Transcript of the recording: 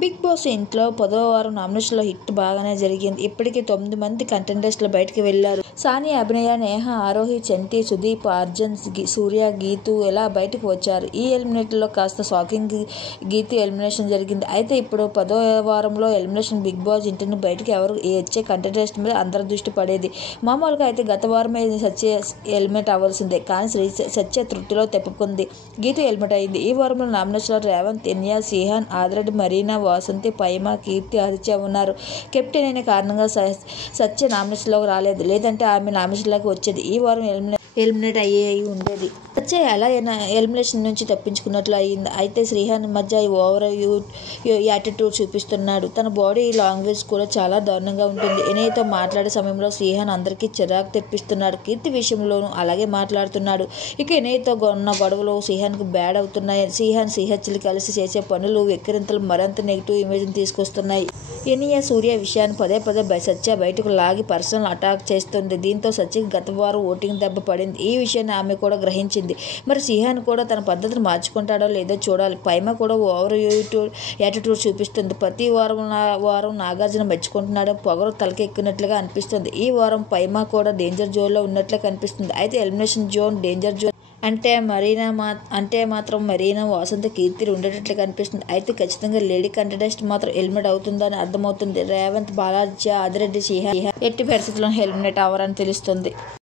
Big boss ఇంట్లో 10వ వారం నామినేషన్లో హిట్ బాగానే జరిగింది. ఇప్పటికే 9 మంది కంటెస్టెంట్లు బయటకు వెళ్లారు. సానియా, అభినయ, నేహ, ఆరోహి, చంటి, సుదీప్, అర్జున్, సూర్య, గీతు ఇలా బయటకు వచ్చారు. ఈ ఎలిమినేటర్లో కాస్త షాకింగ్ గీతు ఎలిమినేషన్ జరిగింది. అయితే ఇప్పుడు 10వ వారంలో ఎలిమినేషన్ బిగ్ బాస్ ఇంటిని బయటకు ఎవరు వచ్చే కంటెస్టెంట్ మీద అందరి దృష్టి పడేది. మామూలుగా అయితే గత వారమే సత్య ఎలిమినేట్ అవ్వాల్సిందే. కానీ సత్య తృప్తిలో తెప్పుకుంది. గీతు ఎలిమినేట్ అయింది. ఈ వారంలో నామినేషన్లో రేవంత్, ఎన్యా, సిహాన్, ఆదిరెడ్డి, మరీనా, వాసంతి, పైమ, కీర్తి, ఆదిత్య ఉన్నారు. కెప్టెన్ అయిన కారణంగా సత్య నామినేషన్లోకి రాలేదు. లేదంటే ఆమె నామినేషన్లోకి వచ్చేది. ఈ వారం ఎలిమినేట్ అయ్యి ఉండేది. సత్య ఎలా ఎలిమినేషన్ నుంచి తప్పించుకున్నట్లు అయింది. అయితే శ్రీహాన్ మధ్య ఓవర్ యాటిట్యూడ్ చూపిస్తున్నాడు. తన బాడీ లాంగ్వేజ్ కూడా చాలా దారుణంగా ఉంటుంది. ఎనయ్యతో మాట్లాడే సమయంలో శ్రీహాన్ అందరికీ చిరాకు తెప్పిస్తున్నాడు. కీర్తి విషయంలోనూ అలాగే మాట్లాడుతున్నాడు. ఇక ఎనయ్యతో ఉన్న గొడవలు శ్రీహాన్కి బ్యాడ్ అవుతున్నాయి. శ్రీహాన్, శ్రీహత్యలు కలిసి చేసే పనులు వెక్కిరింతలు మరింత నెగిటివ్ ఇమేజ్ని తీసుకొస్తున్నాయి. ఎనియా, సూర్య విషయాన్ని పదే సత్య బయటకు లాగి పర్సనల్ అటాక్ చేస్తుంది. దీంతో సత్యకి గత వారం ఓటింగ్ దెబ్బ పడింది. ఈ విషయాన్ని ఆమె కూడా గ్రహించింది. మరి సిహాన్ కూడా తన పద్ధతిని మార్చుకుంటాడో లేదో చూడాలి. పైమ కూడా ఓవర్ యాటిట్యూడ్ చూపిస్తుంది. ప్రతి వారం నాగార్జున మెచ్చుకుంటున్నాడు. పొగరు తలకెక్కినట్లుగా అనిపిస్తుంది. ఈ వారం పైమ కూడా డేంజర్ జోన్లో ఉన్నట్లే కనిపిస్తుంది. అయితే ఎలిమినేషన్ జోన్, డేంజర్ జోన్ అంటే మాత్రం మరీనా, వాసంతి, కీర్తి ఉండేటట్లు కనిపిస్తుంది. అయితే ఖచ్చితంగా లేడీ కంటెస్టెంట్ మాత్రం ఎలిమినేట్ అవుతుందని అర్థమవుతుంది. రేవంత్, బాలాజీ, ఆదిరెడ్డి, సిహాన్ ఎట్టి పరిస్థితుల్లో ఎలిమినేట్ అవ్వరని తెలుస్తుంది.